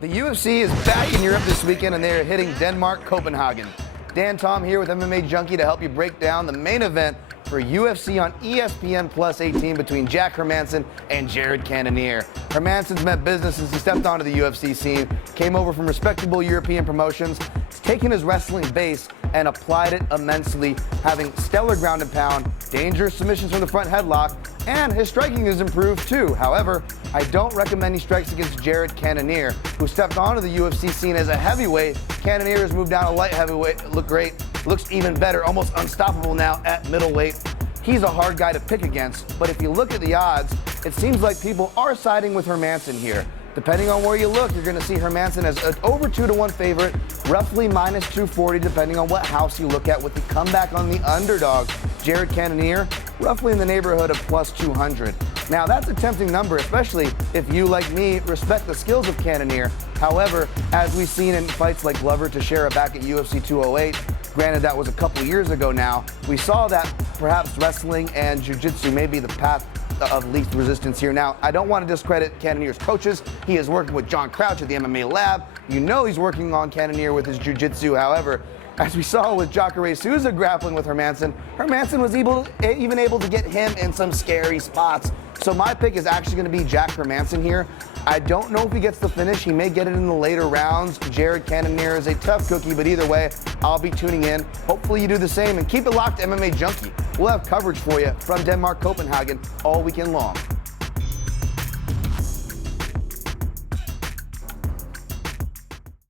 The UFC is back in Europe this weekend, and they are hitting Denmark, Copenhagen. Dan Tom here with MMA Junkie to help you break down the main event for UFC on ESPN Plus 18 between Jack Hermansson and Jared Cannonier. Hermansson's met business since he stepped onto the UFC scene, came over from respectable European promotions, taken his wrestling base and applied it immensely, having stellar ground and pound, dangerous submissions from the front headlock, and his striking has improved too. However, I don't recommend he strikes against Jared Cannonier, who stepped onto the UFC scene as a heavyweight. Cannonier has moved down to light heavyweight, looked great, looks even better, almost unstoppable now at middleweight. He's a hard guy to pick against, but if you look at the odds, it seems like people are siding with Hermansson here. Depending on where you look, you're going to see Hermansson as an over 2-1 favorite, roughly minus 240, depending on what house you look at, with the comeback on the underdog, Jared Cannonier, roughly in the neighborhood of plus 200. Now, that's a tempting number, especially if you, like me, respect the skills of Cannonier. However, as we've seen in fights like Glover Teixeira back at UFC 208, granted that was a couple years ago now, we saw that perhaps wrestling and jiu-jitsu may be the path of least resistance here. Now, I don't want to discredit Cannonier's coaches. He is working with John Crouch at the MMA lab. You know he's working on Cannonier with his jiu-jitsu. However, as we saw with Jacare Souza grappling with Hermansson, Hermansson was even able to get him in some scary spots. So my pick is actually going to be Jack Hermansson here. I don't know if he gets the finish. He may get it in the later rounds. Jared Cannonier is a tough cookie, but either way, I'll be tuning in. Hopefully you do the same, and keep it locked to MMA Junkie. We'll have coverage for you from Denmark, Copenhagen all weekend long.